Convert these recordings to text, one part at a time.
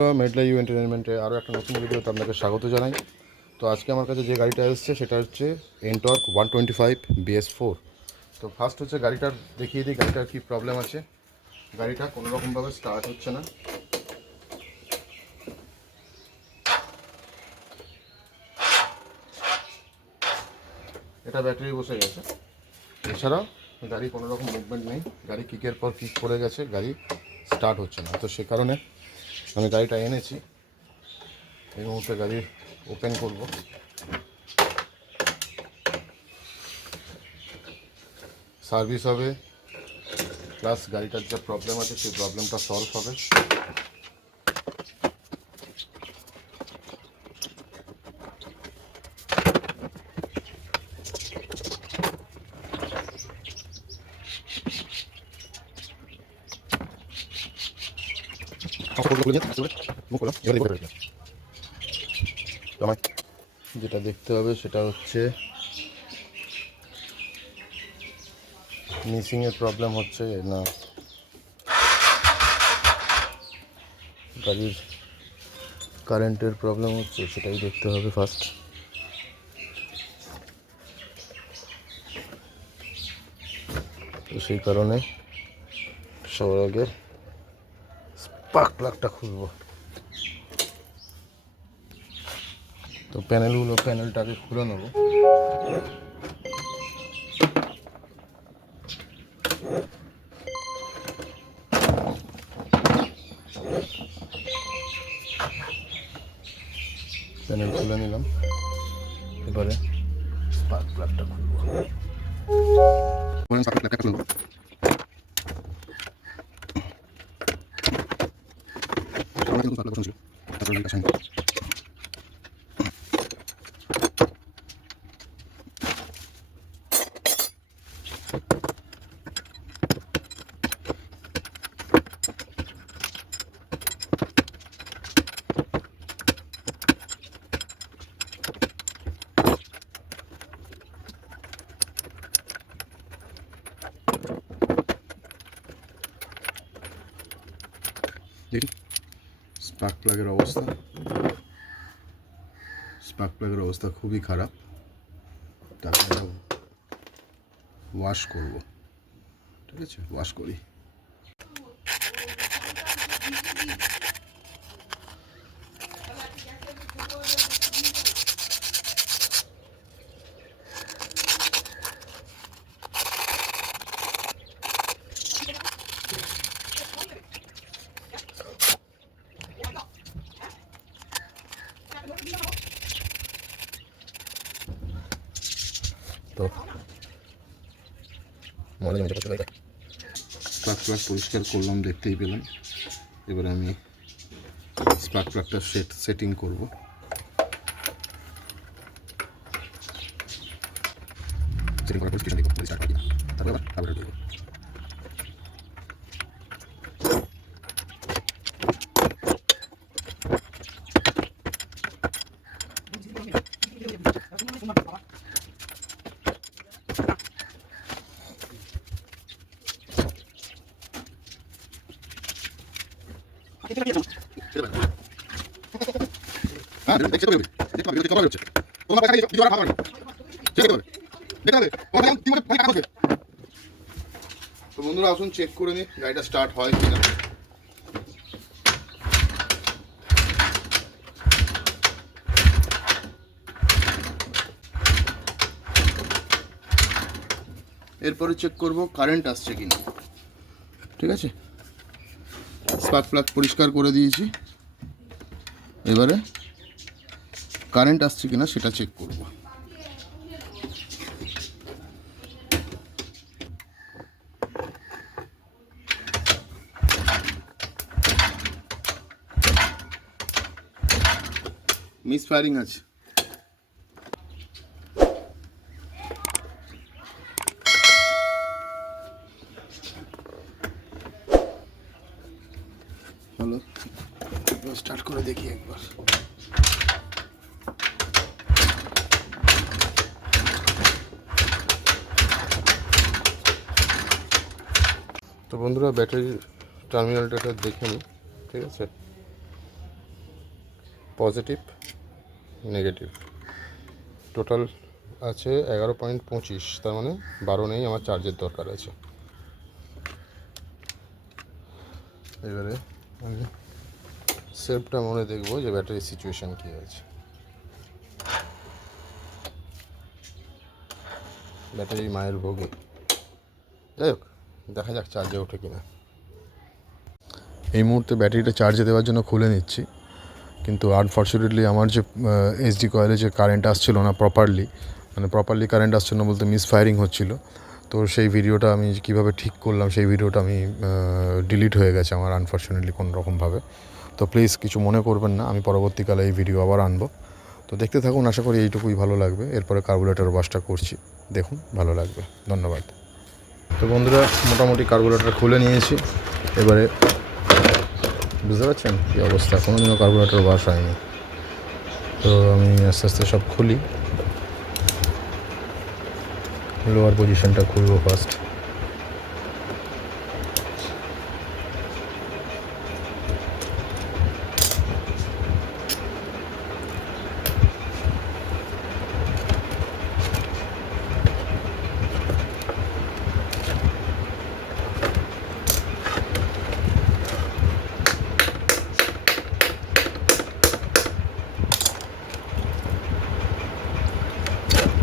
মেডলাই you এন্টারটেনমেন্টে আরও একটা নতুন ভিডিওতে আপনাকে স্বাগত জানাই। তো আজকে আমার কাছে যে গাড়িটা এসেছে সেটা হচ্ছে এনটর্ক 125 BS4। তো ফার্স্ট হচ্ছে গাড়িটার দেখিয়ে দিই গাড়িটার কী প্রবলেম আছে। গাড়িটা কোনো রকমভাবে স্টার্ট হচ্ছে না। এটা ব্যাটারি বসে গেছে, এছাড়াও গাড়ি কোনো রকম মুভমেন্ট নেই। গাড়ি কিকের পর কিক পড়ে গেছে, গাড়ি স্টার্ট হচ্ছে না। তো সে কারণে আমি গাড়িটা এনেছি। এই মুহূর্তে গাড়ি ওপেন করব। সার্ভিস হবে, প্লাস গাড়িটার যা প্রবলেম আছে সেই প্রবলেমটা সলভ হবে। যেটা দেখতে হবে সেটা হচ্ছে মিসিংয়ের প্রবলেম হচ্ছে না গাড়ির কারেন্টের প্রবলেম হচ্ছে, সেটাই দেখতে হবে ফার্স্ট। তো সেই কারণে সবার আগে স্পার্ক প্লাগটা খুলব। তো প্যানেলটাকে খুলে নেব। প্যানেল খুলে নিলাম, এবারে স্পার্ক প্লাগটা খুলব। দেখি স্পার্ক প্লাগের অবস্থা খুবই খারাপ। তাকে ওয়াশ করব, ঠিক আছে? ওয়াশ করি। তো স্পার্ক প্লাগ পরিষ্কার করলাম, দেখতেই পেলাম। এবারে আমি স্পার্ক প্লাগটা সেটিং করব। সেটিং করার পর তারপর আবার দেবো। তো বন্ধুরা আসুন চেক করে নি গাড়িটা স্টার্ট হয় কিনা। এরপরে চেক করব কারেন্ট আসছে কিনা, ঠিক আছে? স্পার্ক প্লাগ পরিষ্কার করে দিয়েছি, এবারে কারেন্ট আসছে কিনা সেটা চেক করব। মিস ফায়ারিং আছে। হলো, স্টার্ট করে দেখি একবার। তো বন্ধুরা ব্যাটারির টার্মিনালটা দেখে নিই, ঠিক আছে? পজিটিভ, নেগেটিভ, টোটাল আছে 11.25, তার মানে 12 নেই, আমার চার্জের দরকার আছে। এবারে আমি সেলফটা মনে দেখবো যে ব্যাটারির সিচুয়েশান কী আছে। ব্যাটারি মায়ের ভোগে, যাই হোক দেখা যাক চার্জে ওঠে কিনা। এই মুহূর্তে ব্যাটারিটা চার্জে দেওয়ার জন্য খুলে নিচ্ছি, কিন্তু আনফর্চুনেটলি আমার যে এসডি কয়েলে যে কারেন্ট আসছিল না প্রপারলি কারেন্ট আসছিল না বলতে মিসফায়ারিং হচ্ছিল। তো সেই ভিডিওটা আমি কীভাবে ঠিক করলাম সেই ভিডিওটা আমি ডিলিট হয়ে গেছে আমার আনফর্চুনেটলি কোনো রকমভাবে। তো প্লিজ কিছু মনে করবেন না, আমি পরবর্তীকালে এই ভিডিও আবার আনবো। তো দেখতে থাকুন, আশা করি এইটুকুই ভালো লাগবে। এরপরে কার্বুরেটর ওয়াশটা করছি, দেখুন ভালো লাগবে। ধন্যবাদ। তো বন্ধুরা, মোটামুটি কার্বুরেটর খুলে নিয়েছি। এবারে বুঝতে পারছেন কী অবস্থা, কোনোদিনও কার্বুরেটর ওয়াশ হয়নি। তো আমি আস্তে আস্তে সব খুলি। লোয়ার পজিশনটা খুলবো ফার্স্ট।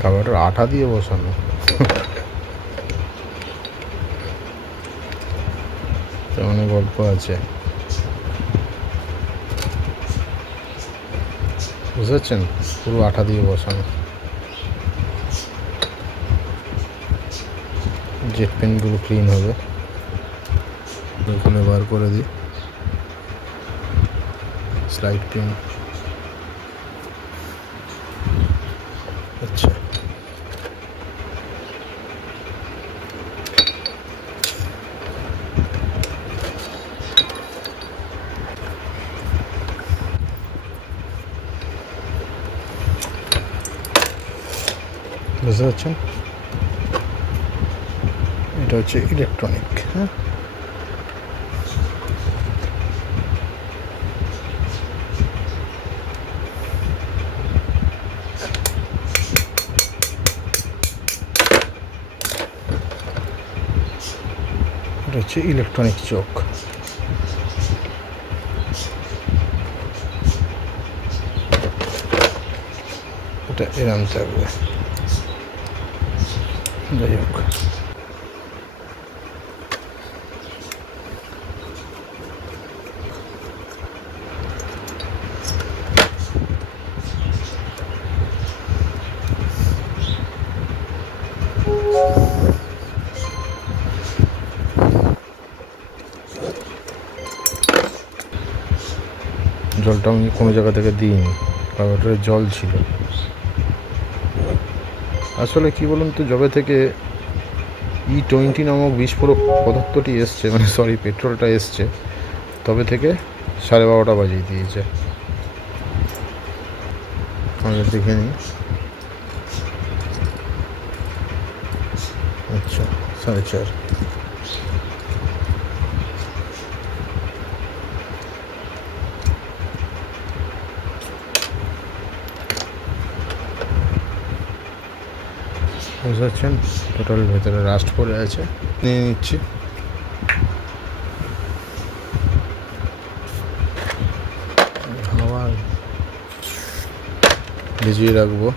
কার্বুরেটর আঠা দিয়ে বসানো, তেমন গল্প আছে, বুঝতে পারছেন, পুরো আঠা দিয়ে বসানো। জেট পেনগুলো ক্লিন হবে, ওখানে বার করে দিই। স্লাইড পেন, আচ্ছা বুঝতে পারছেন, এটা হচ্ছে ইলেকট্রনিক। হ্যাঁ, এটা হচ্ছে ইলেকট্রনিক চোখ। এটা এরম থাকবে, যাই হোক। জলটা আমি কোনো জায়গা থেকে দিইনি, কার্বোরেটরে জল ছিল। আসলে কি বলুন তো, যবে থেকে E20 নামক বিস্ফোরক পদার্থটি এসছে, পেট্রোলটা এসছে, তবে থেকে 12:30 বাজিয়ে দিয়েছে। আগে দেখে নিই। আচ্ছা, 4:30। বুঝতে পারছেন, টোটাল ভেতরে রাস্ট পড়ে আছে। নিয়ে নিচ্ছি। হাওয়া ভিজিয়ে রাখবো।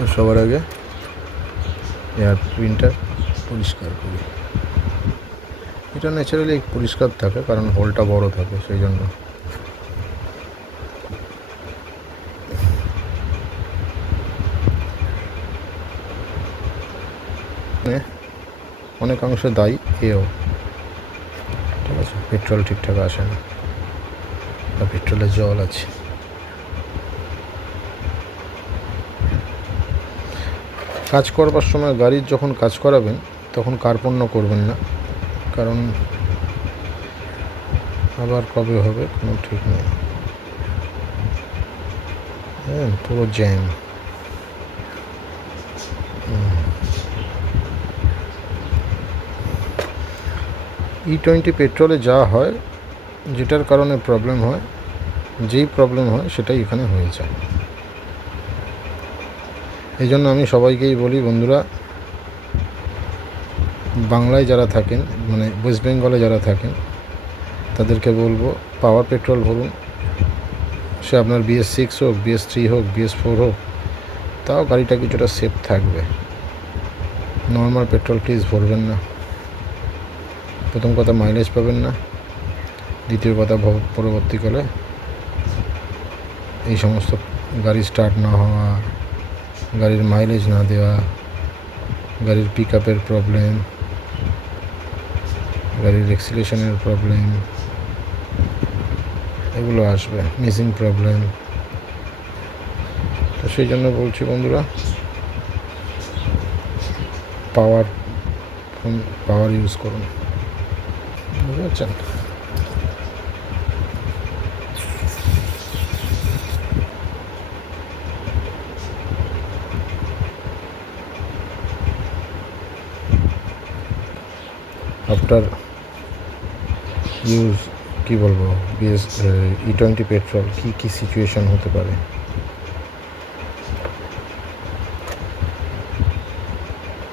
তো সবার আগে এয়ার প্রিন্টার পরিষ্কার করি। এটা ন্যাচারালি পরিষ্কার থাকে, কারণ হোলটা বড় থাকে, সেই জন্য। অনেকাংশে দায়ী এও, ঠিক আছে। পেট্রোল ঠিকঠাক আসে না, বা পেট্রোলে জল আছে। কাজ করবার সময় গাড়ির যখন কাজ করাবেন তখন কার্পণ্য করবেন না, কারণ আবার কবে হবে কোনো ঠিক নেই। হ্যাঁ, পুরো জ্যাম। E20 পেট্রোলে যা হয়, যেটার কারণে প্রবলেম হয়, যেই প্রবলেম হয় সেটাই এখানে হয়ে যায়। এই জন্য আমি সবাইকেই বলি, বন্ধুরা, বাংলায় যারা থাকেন, মানে ওয়েস্ট বেঙ্গলে যারা থাকেন, তাদেরকে বলবো পাওয়ার পেট্রোল ভরুন। সে আপনার BS6 হোক, BS3 হোক, BS4 হোক, তাও গাড়িটা কিছুটা সেফ থাকবে। নর্মাল পেট্রোল প্লিজ ভরবেন না। প্রথম কথা, মাইলেজ পাবেন না। দ্বিতীয় কথা, পরবর্তীকালে এই সমস্ত গাড়ি স্টার্ট না হওয়া, গাড়ির মাইলেজ না দেওয়া, গাড়ির পিক আপের প্রবলেম, গাড়ির এক্সিলেশনের প্রবলেম, এগুলো আসবে, মিসিং প্রবলেম। তো সেই জন্য বলছি বন্ধুরা, পাওয়ার ইউজ করুন, বুঝতে পারছেন? আফটার ইউজ কী বলবো, E20 পেট্রোল কী সিচুয়েশান হতে পারে।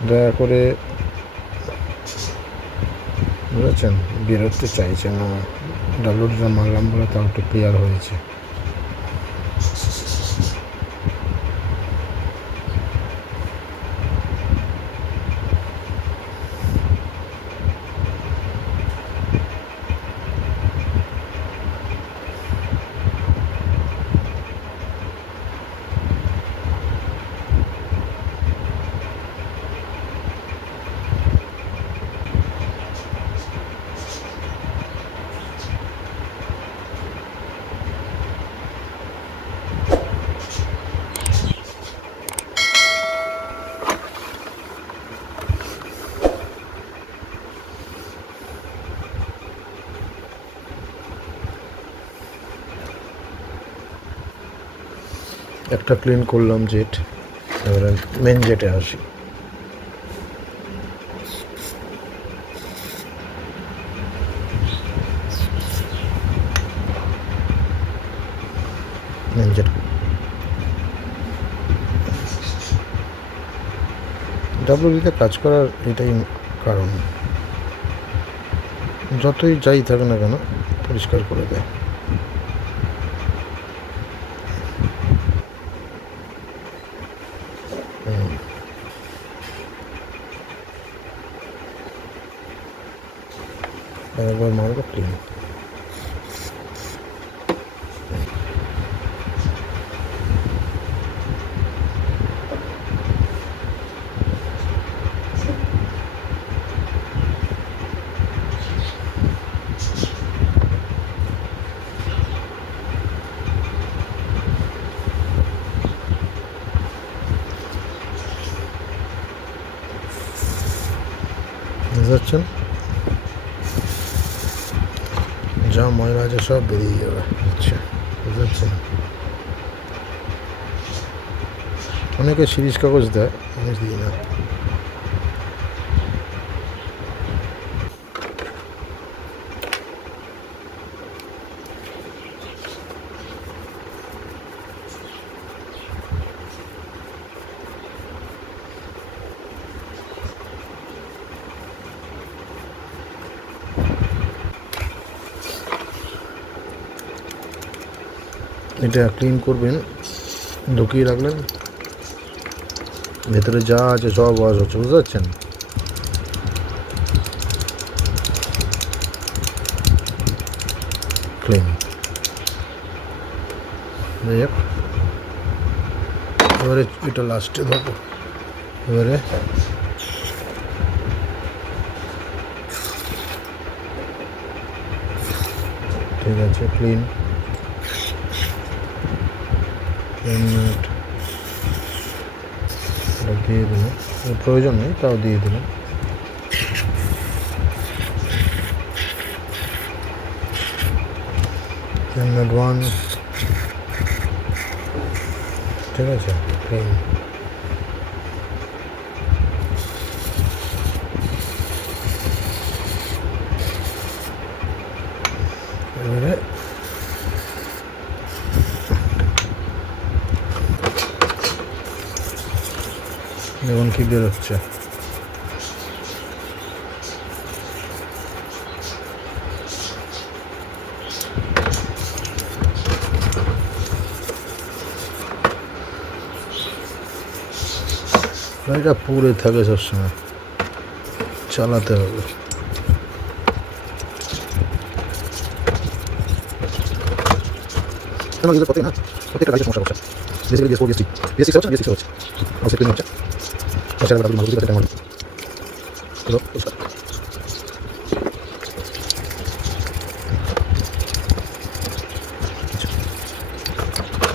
দয়া করে, বুঝেছেন, বেরোতে চাইছে না। WD-টা মারলাম বলে তাও একটু ক্লিয়ার হয়েছে। একটা ক্লিন করলাম জেট, এবারে মেন জেটে আসি। মেন জেট WD-তে কাজ করার এটাই কারণ, যতই যাই থাকে না কেন পরিষ্কার করে দেয়। একবার মারবো ক্লিন। বুঝতে পারছেন, যা ময়লা আছে সব বেরিয়ে যাবে। আচ্ছা, বুঝতে পারছেন। অনেকে সিরিজ কাগজ দেয়, আমি দিই না। এটা ক্লিন করবেন, ঢুকিয়ে রাখলেন, ভেতরে যা আছে সব ওয়াশ হচ্ছে, বুঝতে পারছেন। ক্লিন। এবারে এটা লাস্টে ধরো, এবারে ঠিক আছে, ক্লিন। এটা দিয়ে দিলাম, প্রয়োজন নেই তাও দিয়ে দিলাম। ওয়ান, ঠিক আছে। এবারে দেখুন কি বেরোচ্ছে। গাড়িটা পুড়ে থাকে সবসময়, চালাতে হবে। প্রত্যেকটা গাড়িতে সমস্যা করছে, বেসিক্যালি BS4 BS3 BS6 হচ্ছে, BS6 হচ্ছে আমার সেটিং হচ্ছে। আচ্ছা এবার আপনি মালগুলো টাইম হলো পরিষ্কার।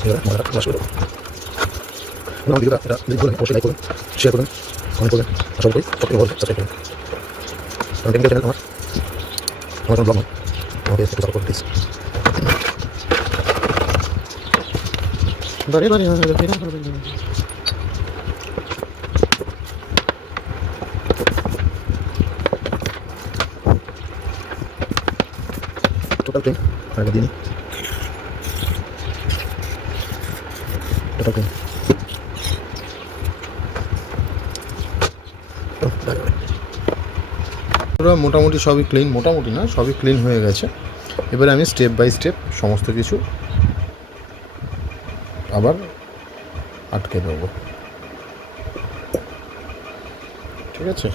এবার মজাটা ক্লাস করে দেবো। আমার ভিডিওটা এটা যদি ভালো অবশ্যই লাইক করবেন, শেয়ার করবেন, কমেন্ট করবেন, আশা করি সবথেকে ভালো সাবস্ক্রাইব করবেন। কারণ টেকনিক্যাল চ্যানেল আমার কোনো ব্লগ নয়, আমাকে একটু সাপোর্ট করুন প্লিজ। টোটাল ট্রেন আগে দিন, টোটাল ট্রেন মোটামুটি সবই ক্লিন, মোটামুটি না সবই ক্লিন হয়ে গেছে। এবারে আমি স্টেপ বাই স্টেপ সমস্ত কিছু আবার আটকে দেবো, ঠিক আছে।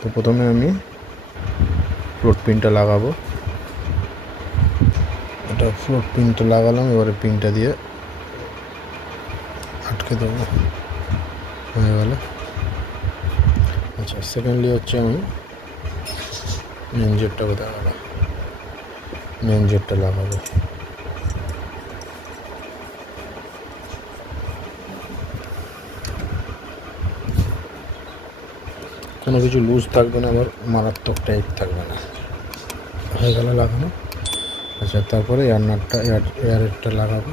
তো প্রথমে আমি ফ্লোট পিনটা লাগাবো, এটা ফ্লোট পিনটা লাগালাম, এবারে পিনটা দিয়ে আটকে দেবো, হয়ে গেল। আচ্ছা সেকেন্ডলি হচ্ছে আমি মেন জেটটা কোথায় গেল, মেন জেটটা লাগাবো। কোনো কিছু লুজ থাকবে না, আবার মারাত্মক টাইট থাকবে না, হয়ে গেল লাগানো। আচ্ছা তারপরে এয়ারনাটটা এয়ারেরটা লাগাবো।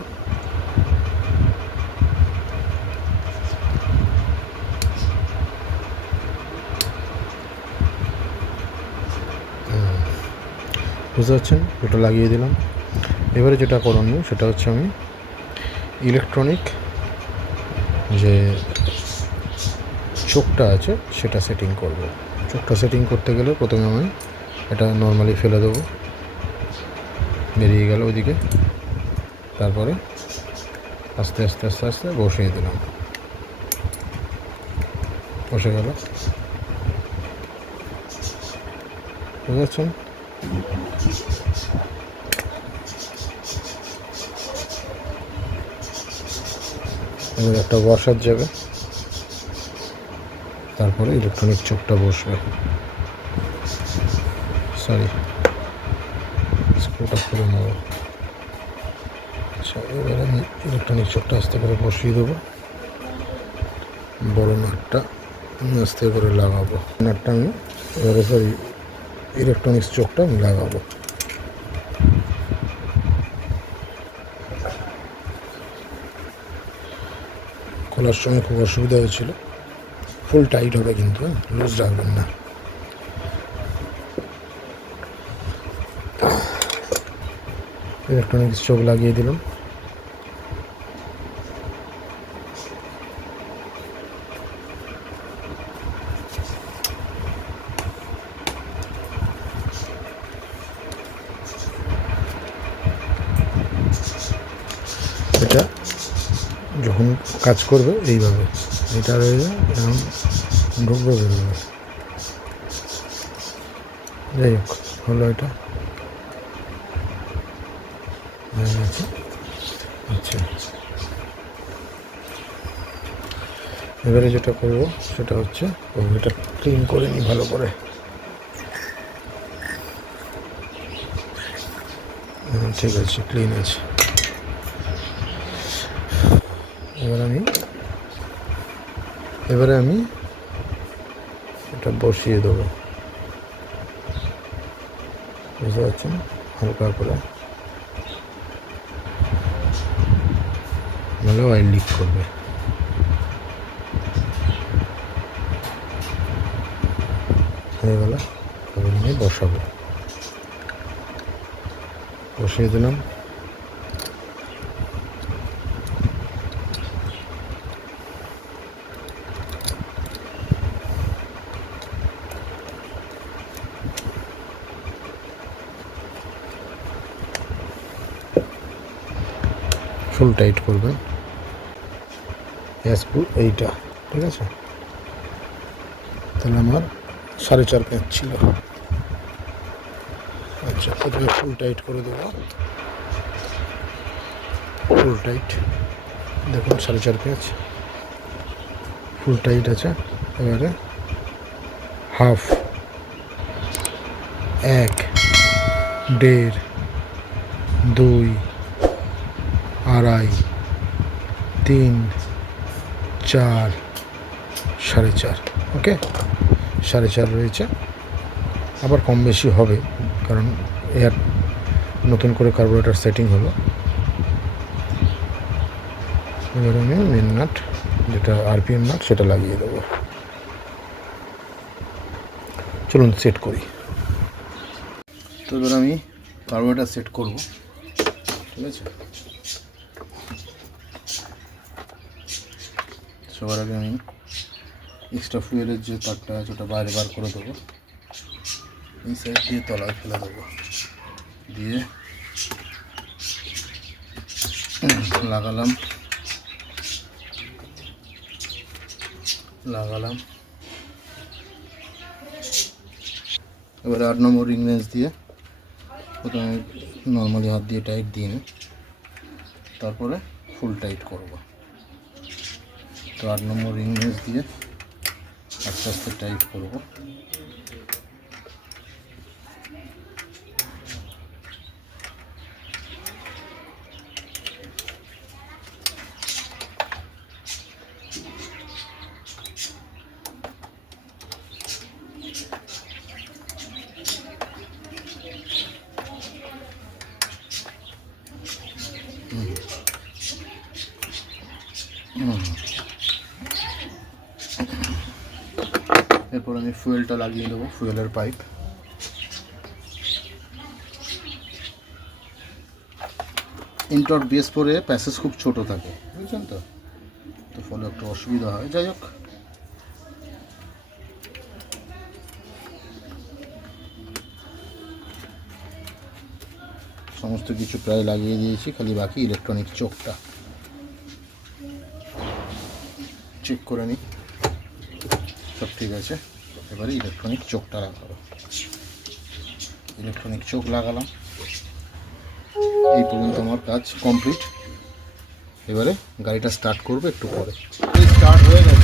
বুঝতে পারছেন, ওটা লাগিয়ে দিলাম। এবারে যেটা করণীয় সেটা হচ্ছে আমি ইলেকট্রনিক যে চোখটা আছে সেটা সেটিং করব। চোখটা সেটিং করতে গেলে প্রথমে আমি এটা নর্মালি ফেলে দেবো, বেরিয়ে গেল ওইদিকে, তারপরে আস্তে আস্তে আস্তে আস্তে বসিয়ে দিলাম, বসে গেল। বুঝতে পারছেন, এবার একটা বসার যাবে, তারপরে ইলেকট্রনিক চোখটা বসবে। সরি স্ক্রুটা খুলে নেব। আচ্ছা এবার আমি ইলেকট্রনিক চোখটা আস্তে করে বসিয়ে দেবো, বড় নাটটা আমি আস্তে করে লাগাবো। নাটটা আমি এবারে সরি ইলেকট্রনিক্স চোখটা আমি লাগাবো। খোলার সময় খুব অসুবিধা হয়েছিল, ফুল টাইট হবে কিন্তু লুজ রাখবেন না। ইলেকট্রনিক্স চোখ লাগিয়ে দিলাম। এটা যখন কাজ করবে এইভাবে, এটা রয়ে এরকম ঢুকবে বেরোবে। যাই হোক হলো, এটা হয়ে গেছে। আচ্ছা এবারে যেটা করব সেটা হচ্ছে এটা ক্লিন করে নিই ভালো করে। ঠিক আছে, ক্লিন আছে। এবারে আমি এটা বসিয়ে দেবো, বুঝতে পারছেন, হালকা করে, নাহলে অয়েল লিক করবে। হয়ে গেল, এবার আমি বসাবো, বসিয়ে দিলাম। ফুল টাইট করবেন, স্ক্রু এইটা, ঠিক আছে। তাহলে আমার 4.5 পেঁচ ছিল। আচ্ছা, প্রথমে ফুল টাইট করে দেবো, ফুল টাইট, দেখুন 4.5 পেঁচ ফুল টাইট আছে। এবারে হাফ, 1, 1.5, 2, 2.5, 3, 4, 4.5, ওকে। 4.5 রয়েছে, আবার কম বেশি হবে, কারণ এর নতুন করে কার্বোরেটর সেটিং হলো। এবার আমি মেন নাট, যেটা আরপিএম নাট, সেটা লাগিয়ে দেবো। চলুন সেট করি। তো এবার আমি কার্বোরেটর সেট করব, ঠিক আছে। সবার আগে আমি এক্সট্রা ফুয়েলের যে তারটা আছে ওটা বাইরে বার করে দেবো, এই সাইড দিয়ে তলায় ফেলে দেবো, দিয়ে লাগালাম। এবারে 8 নম্বর রিং রেঞ্জ দিয়ে প্রথমে নর্মালি হাত দিয়ে টাইট দিয়ে নিই, তারপরে ফুল টাইট করব। তো 8 নম্বর রিং রেঞ্জ দিয়ে আস্তে আস্তে টাইট করব। এরপর আমি ফুয়েলটা লাগিয়ে দেবো, ফুয়েলের পাইপ। ইনটর BS4 এ প্যাসেজ খুব ছোট থাকে, বুঝছেন তো, তো ফলে একটু অসুবিধা হয়। যাই হোক, সমস্ত কিছু প্রায় লাগিয়ে দিয়েছি, খালি বাকি ইলেকট্রনিক চোখটা চেক করে নিই, সব ঠিক আছে। এবারে ইলেকট্রনিক চোখটা লাগাবো। ইলেকট্রনিক চোখ লাগালাম, এই পর্যন্ত আমার কাজ কমপ্লিট। এবারে গাড়িটা স্টার্ট করবো একটু পরে। স্টার্ট হয়ে গেছে।